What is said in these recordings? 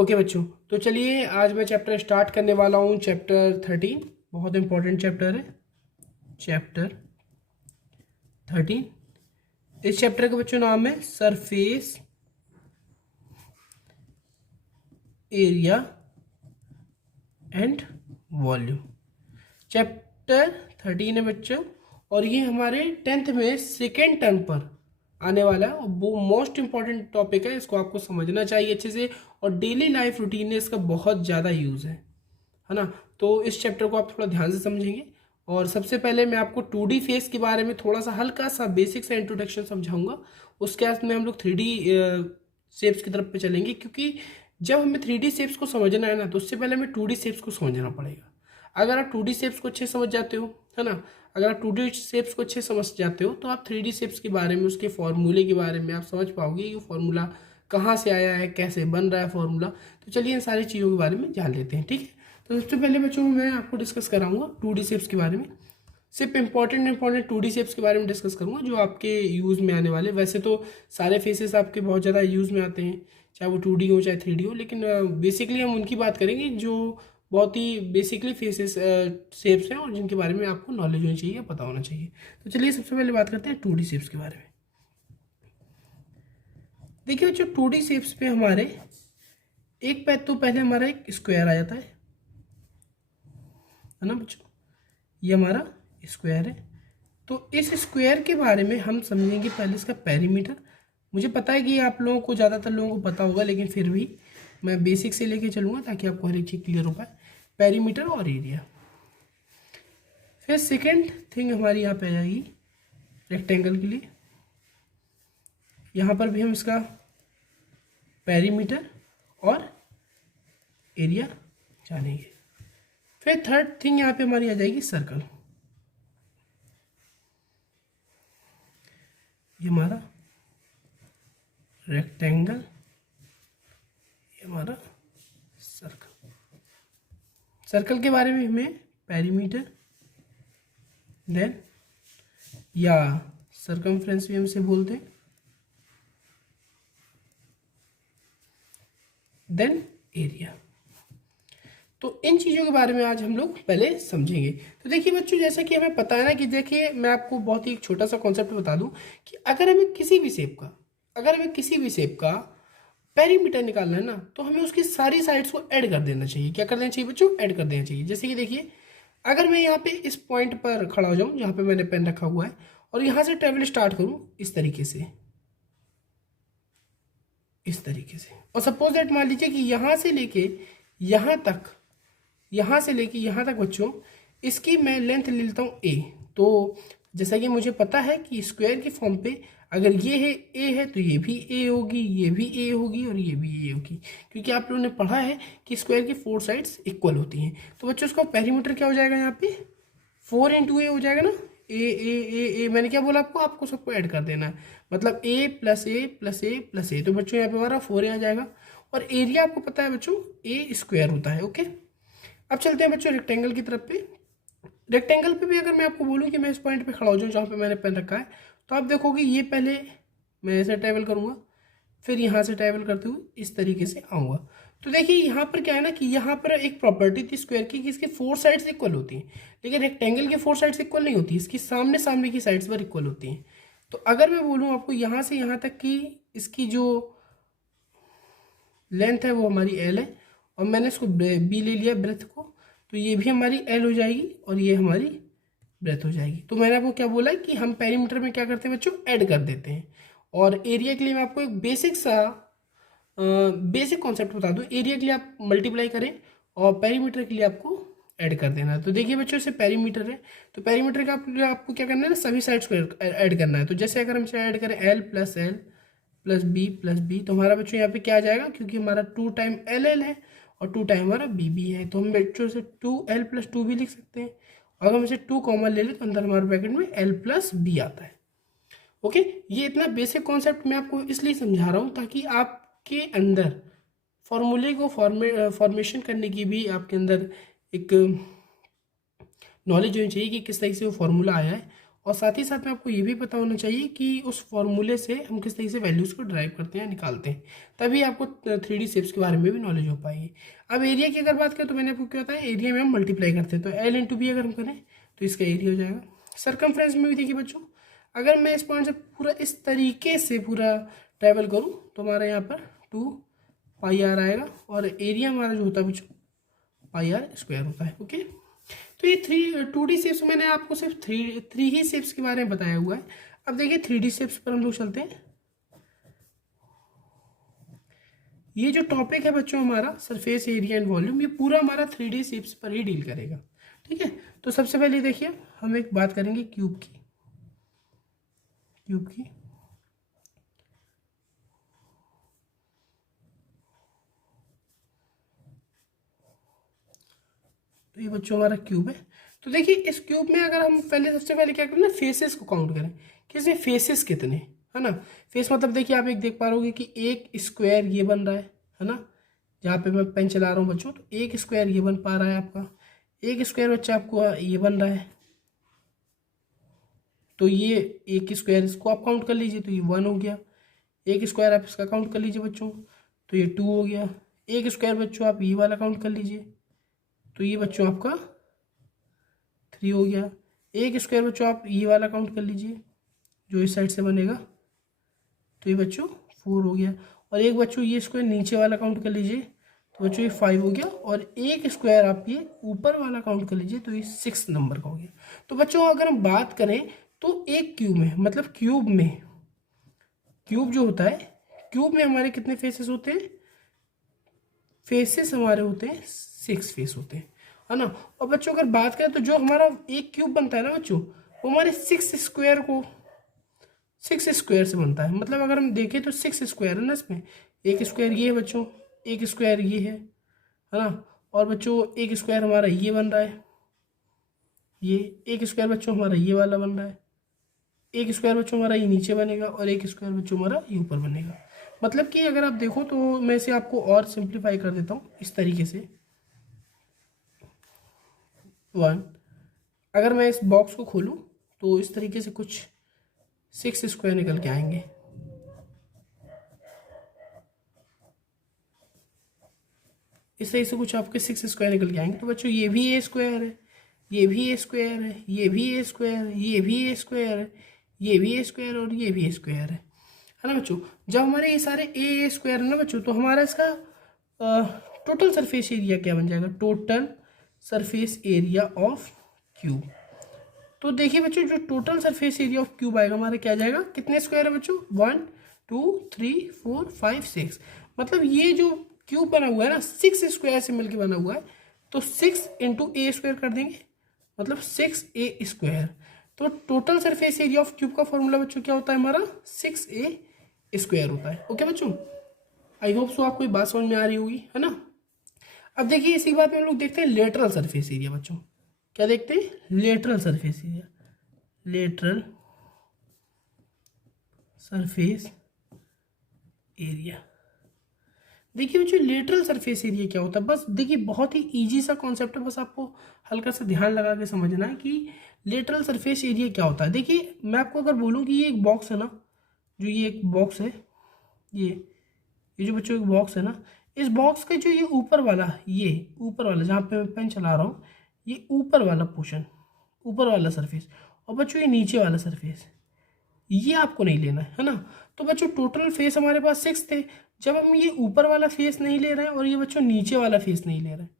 Okay बच्चों, तो चलिए आज मैं चैप्टर स्टार्ट करने वाला हूँ। चैप्टर 13 बहुत इंपॉर्टेंट चैप्टर है। चैप्टर 13, इस चैप्टर का बच्चों नाम है surface area and volume. Chapter 13 है बच्चों, और ये हमारे 10th में सेकेंड टर्म पर आने वाला है। और वो मोस्ट इंपॉर्टेंट टॉपिक है, इसको आपको समझना चाहिए अच्छे से। और डेली लाइफ रूटीन में इसका बहुत ज़्यादा यूज़ है ना। तो इस चैप्टर को आप थोड़ा ध्यान से समझेंगे। और सबसे पहले मैं आपको 2D फेस के बारे में थोड़ा सा हल्का सा बेसिक सा इंट्रोडक्शन समझाऊंगा। उसके बाद में हम लोग 3D शेप्स की तरफ पे चलेंगे, क्योंकि जब हमें 3D शेप्स को समझना है ना, तो उससे पहले हमें 2D शेप्स को समझना पड़ेगा। अगर आप 2D शेप्स को अच्छे समझ जाते हो, है ना, अगर आप 2D शेप्स को अच्छे समझ जाते हो तो आप 3D शेप्स के बारे में, उसके फॉर्मूले के बारे में आप समझ पाओगे कि फॉर्मूला कहाँ से आया है, कैसे बन रहा है फॉर्मूला। तो चलिए इन सारी चीज़ों के बारे में जान लेते हैं, ठीक है। तो सबसे पहले बच्चों मैं आपको डिस्कस कराऊंगा 2D शेप्स के बारे में। सिर्फ इंपॉर्टेंट 2D शेप्स के बारे में डिस्कस करूंगा जो आपके यूज़ में आने वाले। वैसे तो सारे फेसेस आपके बहुत ज़्यादा यूज़ में आते हैं, चाहे वो 2D हो चाहे 3D हो, लेकिन बेसिकली हम उनकी बात करेंगे जो बहुत ही बेसिकली फेसेस शेप्स हैं और जिनके बारे में आपको नॉलेज होनी चाहिए, पता होना चाहिए। तो चलिए सबसे पहले बात करते हैं 2D शेप्स के बारे में। देखिए बच्चों, 2D शेप्स पे हमारे एक तो पहले हमारा एक स्क्वायर आ जाता है ना बच्चों। ये हमारा स्क्वायर है। तो इस स्क्वायर के बारे में हम समझेंगे पहले इसका पेरीमीटर। मुझे पता है कि आप लोगों को, ज़्यादातर लोगों को पता होगा, लेकिन फिर भी मैं बेसिक से लेके चलूँगा ताकि आपको हर एक चीज़ क्लियर हो पाए। पेरीमीटर और एरिया। फिर सेकेंड थिंग हमारी यहाँ पे आ जाएगी रेक्टेंगल के लिए। यहाँ पर भी हम इसका पेरीमीटर और एरिया जानेंगे। फिर थर्ड थिंग यहाँ पे हमारी आ जाएगी सर्कल। ये हमारा रेक्टेंगल, ये हमारा सर्कल। सर्कल के बारे में हमें पेरीमीटर, देन या सर्कमफ्रेंस भी हमसे बोलते हैं, देन एरिया। तो इन चीज़ों के बारे में आज हम लोग पहले समझेंगे। तो देखिए बच्चों, जैसा कि हमें पता है ना कि देखिए मैं आपको बहुत ही एक छोटा सा कॉन्सेप्ट बता दूं कि अगर हमें किसी भी शेप का पेरीमीटर निकालना है ना, तो हमें उसकी सारी साइड्स को ऐड कर देना चाहिए। क्या कर देना चाहिए बच्चों? ऐड कर देना चाहिए। जैसे कि देखिए, अगर मैं यहाँ पे इस पॉइंट पर खड़ा हो जाऊँ जहाँ पे मैंने पेन रखा हुआ है, और यहाँ से ट्रेवल स्टार्ट करूँ इस तरीके से, और सपोज दैट मान लीजिए कि यहाँ से लेके यहाँ तक बच्चों इसकी मैं लेंथ ले लेता हूँ ए। तो जैसा कि मुझे पता है कि स्क्वायर की फॉर्म पे अगर ये है ए है तो ये भी ए होगी, ये भी ए होगी और ये भी ए होगी, क्योंकि आप लोगों ने पढ़ा है कि स्क्वायर की 4 साइड्स इक्वल होती हैं। तो बच्चों उसका पेरीमीटर क्या हो जाएगा? यहाँ पे 4 इंटू ए हो जाएगा ना। ए मैंने क्या बोला आपको सबको ऐड कर देना है, मतलब ए प्लस ए प्लस ए प्लस ए। तो बच्चों यहाँ पे हमारा 4 आ जाएगा। और एरिया आपको पता है बच्चों, ए स्क्वायर होता है। ओके, अब चलते हैं बच्चों रेक्टेंगल की तरफ पे। रेक्टेंगल पे भी अगर मैं आपको बोलूँ कि मैं इस पॉइंट पे खड़ा हो जाऊँ जहाँ पे मैंने पेन रखा है, तो आप देखोगे ये पहले मैं ऐसे ट्रैवल करूँगा, फिर यहाँ से ट्रैवल करते हुए इस तरीके से आऊँगा। तो देखिए यहाँ पर क्या है ना कि यहाँ पर एक प्रॉपर्टी थी स्क्वायर की कि इसके 4 साइड्स इक्वल होती हैं, लेकिन रेक्टेंगल के 4 साइड्स इक्वल नहीं होती, इसकी सामने सामने की साइड्स पर इक्वल होती हैं। तो अगर मैं बोलूँ आपको यहाँ से यहाँ तक की इसकी जो लेंथ है वो हमारी एल है, और मैंने इसको बी ले लिया ब्रेथ को, तो ये भी हमारी एल हो जाएगी और ये हमारी ब्रेथ हो जाएगी। तो मैंने आपको क्या बोला है कि हम पेरीमीटर में क्या करते हैं बच्चों? ऐड कर देते हैं। और एरिया के लिए मैं आपको एक बेसिक कॉन्सेप्ट बता दूं। एरिया के लिए आप मल्टीप्लाई करें और पेरीमीटर के लिए आपको ऐड कर देना है। तो देखिए बच्चों, से पेरीमीटर है, तो पेरीमीटर का आपको क्या करना है ना, सभी साइड्स को ऐड करना है। तो जैसे अगर हम इसे ऐड करें एल प्लस बी, तो हमारा बच्चों यहाँ पे क्या आ जाएगा, क्योंकि हमारा 2 टाइम एल है और 2 टाइम हमारा बी है, तो हम बच्चों से 2l प्लस 2 भी लिख सकते हैं। अगर हम इसे 2 कॉमन ले लें तो अंदर हमारे ब्रैकेट में l प्लस बी आता है। ओके, ये इतना बेसिक कॉन्सेप्ट मैं आपको इसलिए समझा रहा हूँ ताकि आपके अंदर फॉर्मूले को फॉर्मेशन करने की भी आपके अंदर एक नॉलेज होनी चाहिए कि किस तरीके से वो फॉर्मूला आया है और साथ ही साथ में आपको ये भी पता होना चाहिए कि उस फॉर्मूले से हम किस तरीके से वैल्यूज़ को ड्राइव करते हैं, निकालते हैं, तभी आपको 3D शेप्स के बारे में भी नॉलेज हो पाएगी। अब एरिया की अगर बात करें तो मैंने आपको क्या बताया, एरिया में हम मल्टीप्लाई करते हैं, तो L इंटू बी अगर हम करें तो इसका एरिया हो जाएगा। सर्कमफ्रेंस में भी देखिए बच्चों, अगर मैं इस पॉइंट से पूरा इस तरीके से पूरा ट्रैवल करूँ तो हमारा यहाँ पर 2πr आएगा, और एरिया हमारा जो होता है बच्चों πr² होता है। ओके, तो ये 2D शेप्स मैंने आपको सिर्फ थ्री ही शेप्स के बारे में बताया हुआ है। अब देखिए 3D शेप्स पर हम लोग चलते हैं। ये जो टॉपिक है बच्चों हमारा सरफेस एरिया एंड वॉल्यूम, ये पूरा हमारा 3D शेप्स पर ही डील करेगा। ठीक है, तो सबसे पहले देखिए हम एक बात करेंगे क्यूब की। तो ये बच्चों हमारा क्यूब है। तो देखिए इस क्यूब में अगर हम सबसे पहले क्या करें ना, फेसेस को काउंट करें कि इसमें फेसेस कितने, है ना। फेस मतलब देखिए आप एक देख पा रहे कि एक स्क्वायर ये बन रहा है ना। जहाँ पे मैं पेन चला रहा हूँ बच्चों, तो एक स्क्वायर ये बन पा रहा है आपका, एक स्क्वायर बच्चा आपको ये बन रहा है, तो ये एक स्क्वायर इसको आप काउंट कर लीजिए तो ये 1 हो गया। एक स्क्वायर आप इसका काउंट कर लीजिए बच्चों तो ये 2 हो गया। एक स्क्वायर बच्चों आप ये वाला काउंट कर लीजिए तो ये बच्चों आपका 3 हो गया। एक स्क्वायर बच्चों आप ये वाला काउंट कर लीजिए जो इस साइड से बनेगा तो ये बच्चों 4 हो गया। और एक बच्चों ये स्क्वायर नीचे वाला काउंट कर लीजिए तो बच्चों ये 5 हो गया। और एक स्क्वायर आप ये ऊपर वाला काउंट कर लीजिए तो ये 6 नंबर का हो गया। तो बच्चों अगर हम बात करें तो एक क्यूब में मतलब क्यूब जो होता है, क्यूब में हमारे कितने फेसेस होते हैं, फेसेस हमारे होते हैं 6 फेस होते हैं, है ना। और बच्चों अगर बात करें तो जो हमारा एक क्यूब बनता है ना बच्चों, वो हमारे 6 स्क्वायर से बनता है। मतलब अगर हम देखें तो 6 स्क्वायर है ना, इसमें एक स्क्वायर ये है बच्चों, एक स्क्वायर ये है ना। और बच्चों एक स्क्वायर हमारा ये बन रहा है, ये एक स्क्वायर बच्चों हमारा ये वाला बन रहा है, एक स्क्वायर बच्चों हमारा ये नीचे बनेगा, और एक स्क्वायर बच्चों हमारा ये ऊपर बनेगा। मतलब कि अगर आप देखो तो मैं इसे आपको और सिंप्लीफाई कर देता हूँ इस तरीके से। 1, अगर मैं इस बॉक्स को खोलूँ तो इस तरीके से कुछ 6 स्क्वायर निकल के आएंगे। इस तरीके से कुछ आपके 6 स्क्वायर निकल के आएंगे। तो बच्चों ये भी ए स्क्वायर है, ये भी ए स्क्वायर है, ये भी ए स्क्वायर है, ये भी ए स्क्वायर है, ये भी ए स्क्वायर और ये भी ए स्क्वायर है ना बच्चों। जब हमारे ये सारे ए स्क्वायर है ना बच्चों, तो हमारा इसका टोटल सरफेस एरिया क्या बन जाएगा, total surface area of cube. तो देखिए बच्चों जो total surface area of cube आएगा हमारा क्या जाएगा, कितने स्क्वायर है बच्चों, 1 2 3 4 5 6। मतलब ये जो क्यूब बना हुआ है ना 6 स्क्वायर से मिलकर बना हुआ है, तो 6 इंटू ए स्क्वायर कर देंगे, मतलब 6a स्क्वायर। तो total surface area of cube का फॉर्मूला बच्चों क्या होता है हमारा, 6a स्क्वायर होता है। ओके बच्चों, आई होप सो आपको ये बात समझ में आ रही होगी, है ना। अब देखिए इसी बात में हम लोग देखते हैं लेटरल सरफेस एरिया बच्चों। क्या देखते हैं, lateral surface area, lateral surface area. देखिए बच्चों लेटरल सरफेस एरिया क्या होता है, बस देखिए बहुत ही इजी सा कॉन्सेप्ट है, बस आपको हल्का सा ध्यान लगा के समझना है कि लेटरल सरफेस एरिया क्या होता है। देखिए मैं आपको अगर बोलूँ कि ये एक बॉक्स है ना, जो ये एक बॉक्स है, ये जो बच्चों एक बॉक्स है ना, इस बॉक्स का जो ये ऊपर वाला जहाँ पे मैं पेन चला रहा हूँ, ये ऊपर वाला पोर्शन, ऊपर वाला सरफेस, और बच्चों ये नीचे वाला सरफेस, ये आपको नहीं लेना है ना। तो बच्चों टोटल फेस हमारे पास 6 थे। जब हम ये ऊपर वाला फेस नहीं ले रहे हैं और ये बच्चों नीचे वाला फेस नहीं ले रहे हैं,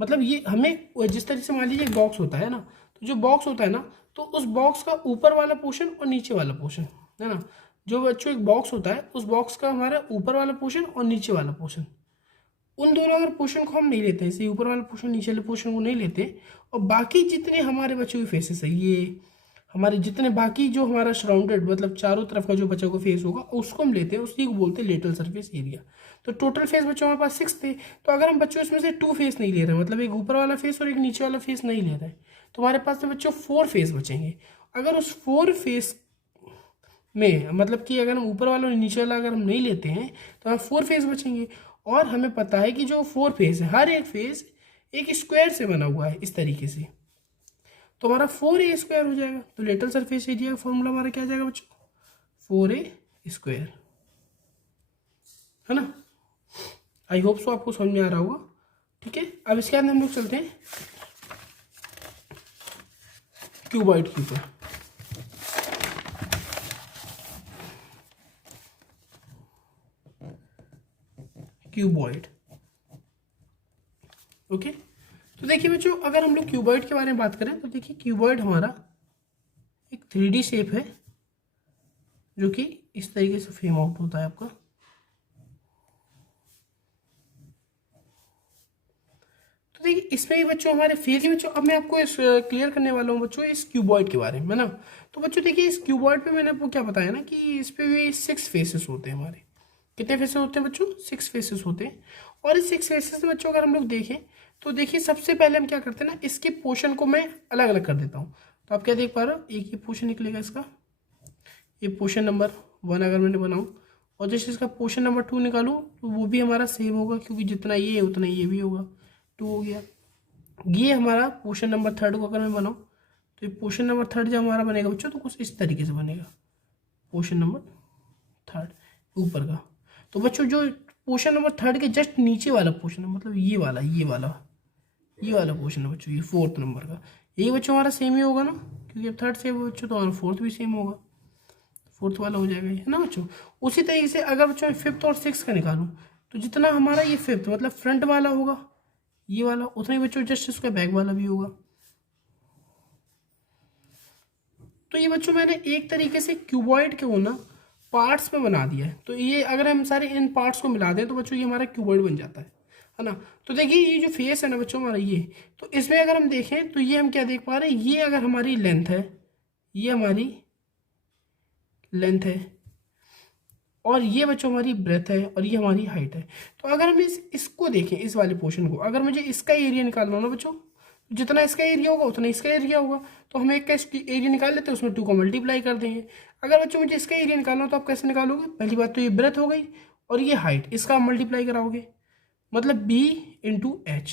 मतलब ये हमें जिस तरीके से मान लीजिए एक बॉक्स होता है ना, तो जो बॉक्स होता है ना, तो उस बॉक्स का ऊपर वाला पोर्शन और नीचे वाला पोर्शन, है ना। जो बच्चों एक बॉक्स होता है उस बॉक्स का हमारा ऊपर वाला पोर्शन और नीचे वाला पोर्शन, उन दोनों अगर पोर्शन को हम नहीं लेते हैं, इसे ऊपर वाला पोर्शन नीचे वाले पोर्शन को नहीं लेते, और बाकी जितने हमारे बचे हुए फेसेस है, ये हमारे जितने बाकी जो हमारा सराउंडेड मतलब चारों तरफ का जो बचा हुआ फेस होगा उसको हम लेते हैं, उसी को बोलते हैं लेटरल सरफेस एरिया। तो टोटल फेस बच्चों हमारे पास 6 थे, तो अगर हम बच्चों इसमें से 2 फेस नहीं ले रहे हैं, मतलब एक ऊपर वाला फेस और एक नीचे वाला फेस नहीं ले रहे हैं, तो हमारे पास तो बच्चों 4 फेस बचेंगे। अगर उस 4 फेस में मतलब कि अगर हम ऊपर वाला और नीचे वाला अगर हम नहीं लेते हैं तो हमें 4 फेस बचेंगे। और हमें पता है कि जो 4 फेस है, हर एक फेस एक स्क्वायर से बना हुआ है इस तरीके से। तो हमारा 4a² हो जाएगा। तो लेटरल सरफेस एरिया का फॉर्मूला हमारा क्या आ जाएगा बच्चों, 4a², है ना। आई होप सो आपको समझ में आ रहा होगा। ठीक है, अब इसके बाद हम लोग चलते हैं क्यूबॉइड के ऊपर। Cuboid, okay. तो देखिए बच्चों, अगर हम लोग क्यूबॉइड के बारे में बात करें तो देखिए क्यूबॉइड हमारा एक 3D शेप है जो कि इस तरीके से फ्रेम आउट होता है आपका। तो देखिए इसमें भी बच्चों हमारे फेस ही बच्चों, अब मैं आपको इस क्लियर करने वाला हूँ बच्चों इस क्यूबॉइड के बारे में ना। तो बच्चों देखिए इस क्यूबॉइड पे मैंने आपको क्या बताया ना कि इस पे भी 6 फेसेस होते हैं हमारे। कितने फेसेस होते हैं बच्चों, 6 फेसेस होते हैं। और इस 6 फेसेस में बच्चों अगर हम लोग देखें तो देखिए सबसे पहले हम क्या करते हैं ना, इसके पोर्शन को मैं अलग अलग कर देता हूँ। तो आप क्या देख पा रहे हो, एक ये पोर्शन निकलेगा इसका, ये पोर्शन नंबर 1 अगर मैंने बनाऊँ, और जैसे इसका पोर्शन नंबर 2 निकालूँ तो वो भी हमारा सेम होगा, क्योंकि जितना ये है उतना ये भी होगा, 2 हो गया। ये हमारा पोर्शन नंबर 3 को अगर मैं बनाऊँ तो ये पोर्शन नंबर 3 जब हमारा बनेगा बच्चों तो कुछ इस तरीके से बनेगा, पोर्शन नंबर 3 ऊपर का। तो बच्चों जो पोर्शन नंबर 3 के जस्ट नीचे वाला पोर्शन, मतलब ये वाला पोर्शन है बच्चों, ये 4th नंबर का, यही बच्चों हमारा सेम ही होगा ना, क्योंकि अब 3rd सेम है बच्चों तो हमारा 4th भी सेम होगा, 4th वाला हो जाएगा, है ना बच्चों। उसी तरीके से अगर बच्चों मैं 5th और 6th का निकालूं तो जितना हमारा ये 5th मतलब फ्रंट वाला होगा ये वाला, उतना ही बच्चों जस्ट इसका बैक वाला भी होगा। तो ये बच्चों मैंने एक तरीके से क्यूबॉइड के वो ना पार्ट्स में बना दिया है। तो ये अगर हम सारे इन पार्ट्स को मिला दें तो बच्चों ये हमारा क्यूबॉइड बन जाता है ना। तो देखिए ये जो फेस है ना बच्चों हमारा ये, तो इसमें अगर हम देखें तो ये हम क्या देख पा रहे हैं, ये अगर हमारी लेंथ है, ये हमारी लेंथ है, और ये बच्चों हमारी ब्रेथ है, और ये हमारी हाइट है। तो अगर हम इसको देखें, इस वाले पोर्शन को, अगर मुझे इसका एरिया निकालना हो ना बच्चों, जितना इसका एरिया होगा उतना इसका एरिया होगा, तो हम एक का एरिया निकाल लेते हैं, उसमें 2 को मल्टीप्लाई कर देंगे। अगर बच्चों मुझे इसका एरिया निकालना हो तो आप कैसे निकालोगे, पहली बात तो ये ब्रेथ हो गई और ये हाइट, इसका आप मल्टीप्लाई कराओगे, मतलब b इंटू एच।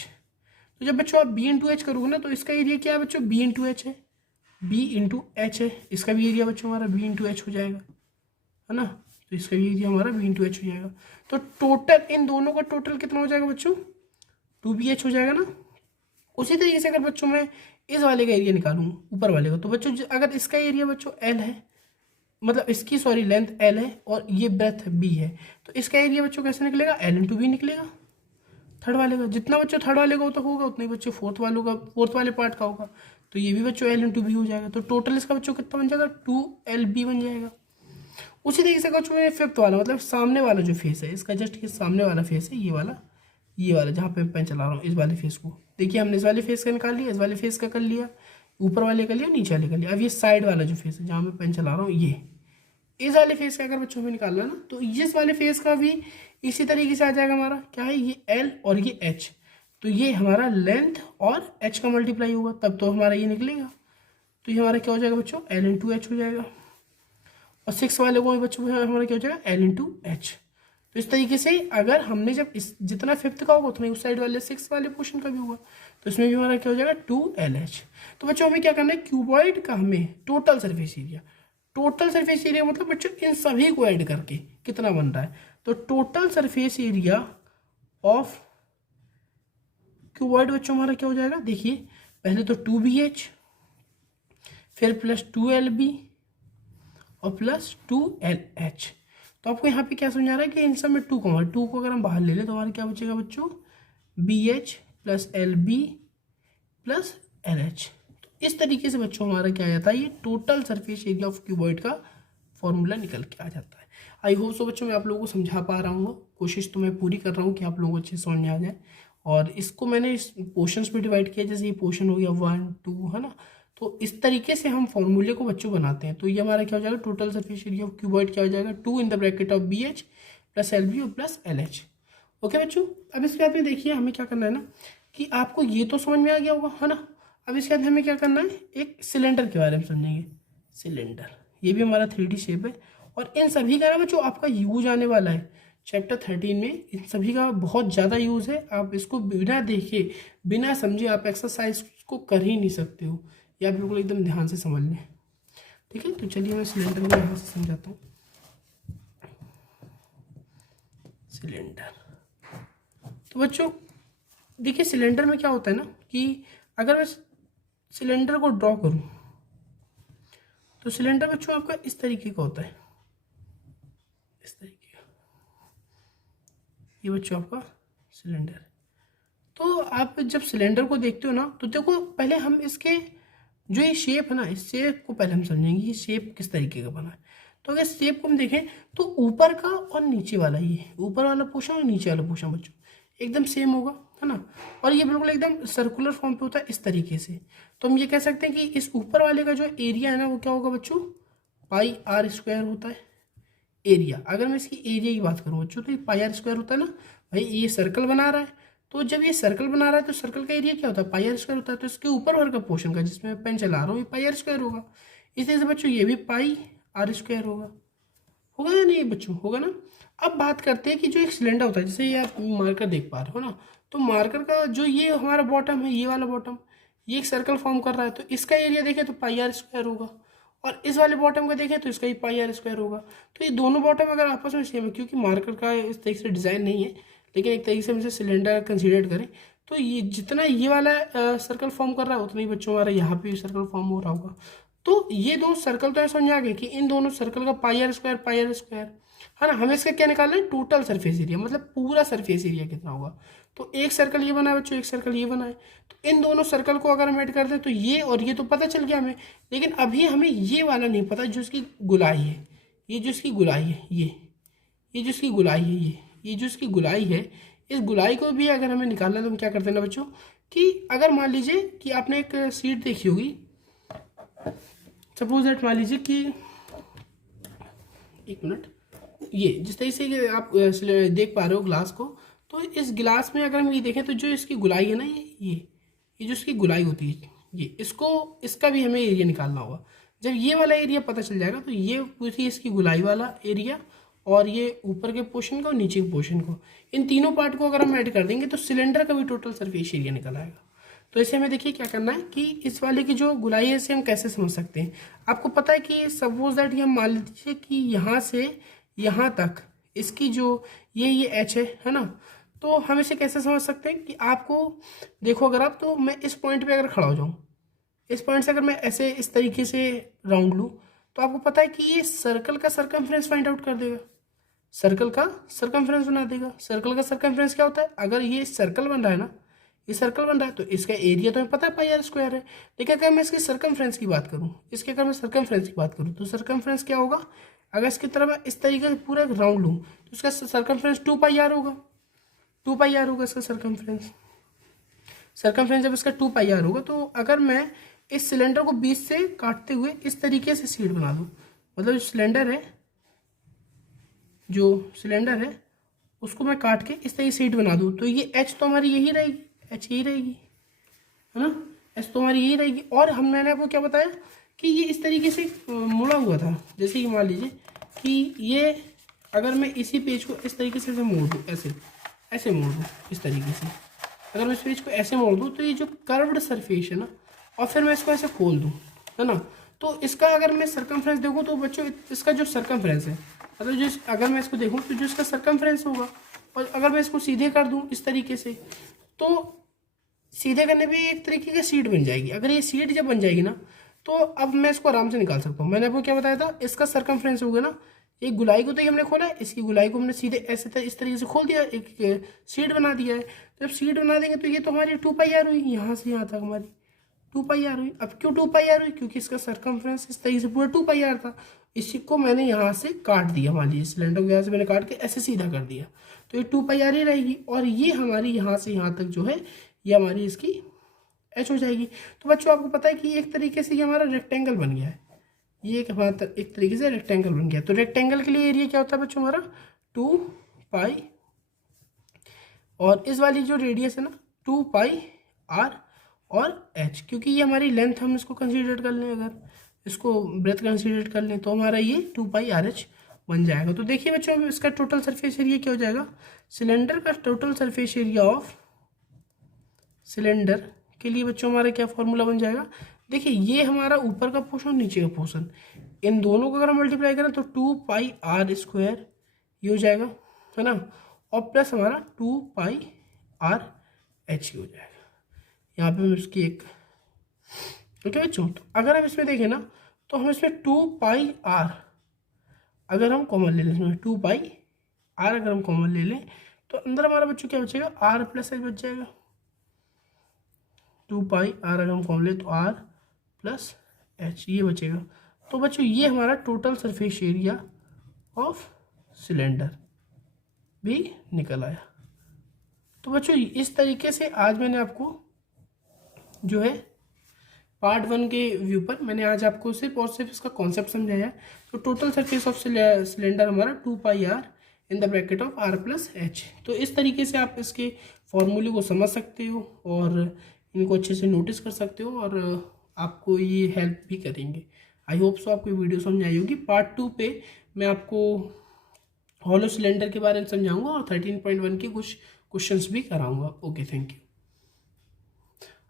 तो जब बच्चों आप b इंटू एच करोगे ना तो इसका एरिया क्या है बच्चों, b इंटू एच है, b इंटू एच है, इसका भी एरिया बच्चों हमारा b इंटू एच हो जाएगा, है ना। तो इसका भी एरिया हमारा b इंटू एच हो जाएगा। तो टोटल इन दोनों का टोटल कितना हो जाएगा बच्चों, 2bh हो जाएगा ना। उसी तरीके से अगर बच्चों मैं इस वाले का एरिया निकालूँ ऊपर वाले का, तो बच्चों अगर इसका एरिया बच्चों l है, मतलब इसकी सॉरी लेंथ l है और ये ब्रेथ b है, तो इसका एरिया बच्चों कैसे निकलेगा, l इंटू बी निकलेगा। थर्ड वाले का जितना बच्चों थर्ड वाले का होगा उतना ही बच्चों फोर्थ वाले पार्ट का होगा, तो ये भी बच्चों l इंटू बी हो जाएगा। तो टोटल इसका बच्चों कितना बन जाएगा, 2lb बन जाएगा। उसी तरीके से बच्चों में 5th वाला मतलब सामने वाला जो फेस है, इसका जस्ट सामने वाला फेस है, ये वाला जहाँ पे पेन चला रहा हूँ, इस वाले फेस को देखिए हमने इस वाले फेस का निकाल लिया, इस वाले फेस का कर लिया, ऊपर वाले कर लिया, नीचे वाले कर लिया। अब ये साइड वाला जो फेस है जहाँ मैं पेन चला रहा हूँ, ये इस वाले फेस का अगर बच्चों में निकालना ना तो इस वाले फेस का भी इसी तरीके से आ जाएगा। हमारा क्या है, ये एल और ये एच, तो ये हमारा लेंथ और एच का मल्टीप्लाई होगा तब तो हमारा ये निकलेगा। तो ये हमारा क्या हो जाएगा बच्चों, एल इंटू एच हो जाएगा। और 6 वाले को भी बच्चों हमारा क्या हो जाएगा, एल इंटू एच। तो इस तरीके से अगर हमने जब इस जितना 5th का होगा उतना ही उस साइड वाले 6 वाले पोर्शन का भी होगा, तो इसमें भी हमारा क्या हो जाएगा, 2lh। तो बच्चों हमें क्या करना है, क्यूबॉइड का हमें टोटल सरफेस एरिया मतलब बच्चों इन सभी को ऐड करके कितना बन रहा है, तो total surface area of cuboid बच्चों हमारा क्या हो जाएगा, देखिए पहले तो 2bh, फिर प्लस 2lb और प्लस 2lh। तो आपको यहाँ पे क्या समझा रहा है कि इन सब में 2 को अगर हम बाहर ले लें तो हमारा क्या बचेगा बच्चों, bh plus lb plus lh। तो इस तरीके से बच्चों हमारा क्या आ जाता है, ये total surface area of cuboid का फॉर्मूला निकल के आ जाता है। आई होप सो बच्चों मैं आप लोगों को समझा पा रहा हूँ, कोशिश तो मैं पूरी कर रहा हूँ कि आप लोगों को अच्छे से समझ में आ जाए। और इसको मैंने इस पोर्शंस में डिवाइड किया, जैसे ये पोर्शन हो गया 1 2, है ना। तो इस तरीके से हम फॉर्मूले को बच्चों बनाते हैं। तो ये हमारा क्या हो जाएगा, total surface area of cuboid क्या हो जाएगा, 2 in the bracket of BH plus LB और प्लस LH। ओके बच्चों, अब इसके बाद में देखिए हमें क्या करना है ना, कि आपको ये तो समझ में आ गया होगा, है ना। अब इसके बाद हमें क्या करना है, एक सिलेंडर के बारे में समझेंगे। सिलेंडर ये भी हमारा 3D शेप है, और इन सभी का ना बच्चों आपका यूज आने वाला है चैप्टर 13 में। इन सभी का बहुत ज़्यादा यूज़ है, आप इसको बिना देखे बिना समझे आप एक्सरसाइज को कर ही नहीं सकते हो। ये आप बिल्कुल एकदम ध्यान से समझ लें, ठीक है। तो चलिए मैं सिलेंडर को यहाँ से समझाता हूँ। सिलेंडर, तो बच्चों देखिए सिलेंडर में क्या होता है ना कि अगर मैं सिलेंडर को ड्रॉ करूँ तो सिलेंडर बच्चों आपका इस तरीके का होता है, इस तरीके का, ये बच्चों आपका सिलेंडर। तो आप जब सिलेंडर को देखते हो ना तो देखो पहले हम इसके जो ये शेप है ना, इस शेप को पहले हम समझेंगे ये शेप किस तरीके का बना है। तो अगर शेप को हम देखें तो ऊपर का और नीचे वाला, ये ऊपर वाला पोर्शन और नीचे वाला पोर्शन बच्चों एकदम सेम होगा, है ना। और ये बिल्कुल एकदम सर्कुलर फॉर्म पे होता है इस तरीके से। तो हम ये कह सकते हैं कि इस ऊपर वाले का जो एरिया है ना वो क्या होगा बच्चों, पाई आर स्क्वायर होता है एरिया। अगर मैं इसकी एरिया की बात करूँ बच्चों तो ये पाई आर स्क्वायर होता है ना। भाई ये सर्कल बना रहा है, तो जब ये सर्कल बना रहा है तो सर्कल का एरिया क्या होता है, पाई आर स्क्वायर होता है। तो इसके ऊपर वाले का पोर्शन का जिसमें मैं पेन चला रहा हूँ ये पाई आर स्क्वायर होगा। इस तरह से बच्चों ये भी पाई आर स्क्वायर होगा, होगा या नहीं बच्चों, होगा ना। अब बात करते हैं कि जो एक सिलेंडर होता है, जैसे ये आप मार्कर देख पा रहे हो ना, तो मार्कर का जो ये हमारा बॉटम है, ये वाला बॉटम, ये एक सर्कल फॉर्म कर रहा है, तो इसका एरिया देखें तो पाई आर स्क्वायर होगा। और इस वाले बॉटम का देखें तो इसका ही पाई आर स्क्वायर होगा। तो ये दोनों बॉटम अगर आपस में सेम है, क्योंकि मार्कर का इस तरीके से डिज़ाइन नहीं है, लेकिन एक तरीके से हम इसे सिलेंडर कंसिडर करें तो ये जितना ये वाला सर्कल फॉर्म कर रहा है उतना ही बच्चों हमारा यहाँ पे सर्कल फॉर्म हो रहा होगा। तो ये दो सर्कल तो समझ आ गए कि इन दोनों सर्कल का पाई आर स्क्वायर है ना। हमें इसका क्या निकालना है, टोटल सरफेस एरिया, मतलब पूरा सरफेस एरिया कितना होगा। तो एक सर्कल ये बना है बच्चों, एक सर्कल ये बना है, तो इन दोनों सर्कल को अगर हम ऐड कर दें तो ये और ये तो पता चल गया हमें। लेकिन अभी हमें ये वाला नहीं पता जो इसकी गुलाई है, ये जो इसकी गुलाई है, ये जो इसकी गुलाई है, ये जो इसकी गुलाई है, इस गुलाई को भी अगर हमें निकालना है तो हम क्या करते हैं ना बच्चों कि अगर मान लीजिए कि आपने एक सीट देखी होगी, सपोज दैट मान लीजिए कि एक मिनट, ये जिस तरीके से आप देख पा रहे हो ग्लास को, तो इस गिलास में अगर हम ये देखें तो जो इसकी गुलाई है ना, ये जो इसकी गुलाई होती है, ये इसका भी हमें एरिया निकालना होगा। जब ये वाला एरिया पता चल जाएगा तो ये पूरी इसकी गुलाई वाला एरिया और ये ऊपर के पोर्शन को और नीचे के पोर्शन को, इन तीनों पार्ट को अगर हम ऐड कर देंगे तो सिलेंडर का भी टोटल सरफेस एरिया निकल आएगा। तो इसे हमें देखिए क्या करना है कि इस वाले की जो गुलाई है इसे हम कैसे समझ सकते हैं। आपको पता है कि सपोज दैट ये मान लीजिए कि यहाँ से यहाँ तक इसकी जो ये एच है ना, तो हम इसे कैसे समझ सकते हैं कि आपको देखो अगर आप, तो मैं इस पॉइंट पे अगर खड़ा हो जाऊँ, इस पॉइंट से अगर मैं ऐसे इस तरीके से राउंड लूँ तो आपको पता है कि ये सर्कल का सर्कमफ्रेंस फाइंड आउट कर देगा, सर्कल का सर्कमफ्रेंस बना देगा। सर्कल का सर्कमफ्रेंस क्या होता है, अगर ये सर्कल बन रहा है ना, ये सर्कल बन रहा है तो इसका एरिया तो हमें पता है पाई आर स्क्वायर है। लेकिन अगर मैं इसकी सर्कमफ्रेंस की बात करूँ, इसके अगर मैं सर्कमफ्रेंस की बात करूँ तो सर्कमफ्रेंस क्या होगा, अगर इसकी तरह मैं इस तरीके से पूरा राउंड लूँ तो इसका सर्कमफ्रेंस 2 पाई आर होगा, 2 पाई आर होगा इसका सर्कमफ्रेंस। सर्कमफ्रेंस जब इसका 2 पाई आर होगा तो अगर मैं इस सिलेंडर को बीच से काटते हुए इस तरीके से सीट बना दूँ, मतलब जो सिलेंडर है उसको मैं काट के इस तरीके सीट बना दूँ तो ये एच तो हमारी यही रहेगी, एच यही रहेगी, है ना, एच तो हमारी यही रहेगी। और मैंने आपको क्या बताया कि ये इस तरीके से मुड़ा हुआ था, जैसे कि मान लीजिए कि ये अगर मैं इसी पेज को इस तरीके से मोड़ दूँ, ऐसे मोड़ दूँ इस तरीके से, अगर मैं इस पेज को ऐसे मोड़ दूँ तो ये जो कर्व्ड सरफेस है ना, और फिर मैं इसको ऐसे खोल दूँ, है ना, तो इसका अगर मैं सर्कमफ्रेंस देखूँ तो बच्चों इसका जो सर्कमफ्रेंस है, मतलब जो अगर मैं इसको देखूँ तो जो इसका सर्कमफ्रेंस होगा, और अगर मैं इसको सीधे कर दूँ इस तरीके से तो सीधे करने पे एक तरीके की सीट बन जाएगी। अगर ये सीट जब बन जाएगी ना तो अब मैं इसको आराम से निकाल सकता हूँ। मैंने आपको क्या बताया था, इसका सर्कमफ्रेंस होगा ना, एक गुलाई को तो हमने खोला है, इसकी गुलाई को हमने सीधे ऐसे इस तरीके से खोल दिया, एक सीट बना दिया है। तो जब सीट बना देंगे तो ये तो हमारी 2 पाई आर हुई, यहाँ से यहाँ तक हमारी 2 पाई आर हुई। अब क्यों 2 पाई आर हुई, क्योंकि इसका सर्कमफ्रेंस इस तरीके से पूरा 2 पाई आर था। इसी को मैंने यहाँ से काट दिया, मान लीजिए सिलेंडर को यहाँ से मैंने काट के ऐसे सीधा कर दिया, तो ये 2 पाई आर ही रहेगी। और ये हमारी यहाँ से यहाँ तक जो है ये हमारी इसकी एच हो जाएगी। तो बच्चों आपको पता है कि एक तरीके से ये हमारा रेक्टेंगल बन गया है, ये एक तरीके से रेक्टेंगल बन गया। तो रेक्टेंगल के लिए एरिया क्या होता है बच्चों हमारा 2 पाई, और इस वाली जो रेडियस है ना 2 पाई आर और एच, क्योंकि ये हमारी लेंथ हम इसको कंसीडर कर लें, अगर इसको ब्रेथ कंसीडर कर लें तो हमारा ये 2 पाई आर एच बन जाएगा। तो देखिए बच्चों अब इसका टोटल सरफेस एरिया क्या हो जाएगा, सिलेंडर का total surface area of cylinder के लिए बच्चों हमारा क्या फॉर्मूला बन जाएगा, देखिए ये हमारा ऊपर का पोर्शन, नीचे का पोर्शन, इन दोनों को अगर हम मल्टीप्लाई करें तो 2πr² ये हो जाएगा, है ना, और प्लस हमारा 2πr/h हो जाएगा। यहाँ पे हम इसकी एक, ओके बच्चों, तो अगर हम इसमें देखें ना तो हम इसमें 2πr अगर हम कॉमन ले लें, इसमें 2πr अगर हम कॉमन ले लें तो अंदर हमारा बच्चों क्या बचेगा, r+h बच जाएगा। 2πr अगर हम कॉमन लें तो r+h ये बचेगा। तो बच्चों ये हमारा total surface area of cylinder भी निकल आया। तो बच्चों इस तरीके से आज मैंने आपको जो है पार्ट 1 के व्यू पर मैंने आज आपको सिर्फ और सिर्फ इसका कॉन्सेप्ट समझाया है। तो टोटल सरफेस ऑफ सिलेंडर हमारा 2πr in the bracket of r+h। तो इस तरीके से आप इसके फॉर्मूले को समझ सकते हो और इनको अच्छे से नोटिस कर सकते हो और आपको ये हेल्प भी करेंगे। आई होप सो आपको वीडियो समझ आई होगी। पार्ट 2 पे मैं आपको हॉलो सिलेंडर के बारे में समझाऊंगा और 13.1 के कुछ क्वेश्चंस भी कराऊंगा। Okay, thank you.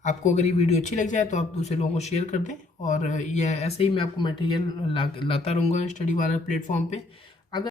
आपको अगर ये वीडियो अच्छी लग जाए तो आप दूसरे लोगों को शेयर कर दें और ये ऐसे ही मैं आपको मटेरियल लाता रहूँगा स्टडी वाला प्लेटफॉर्म पे।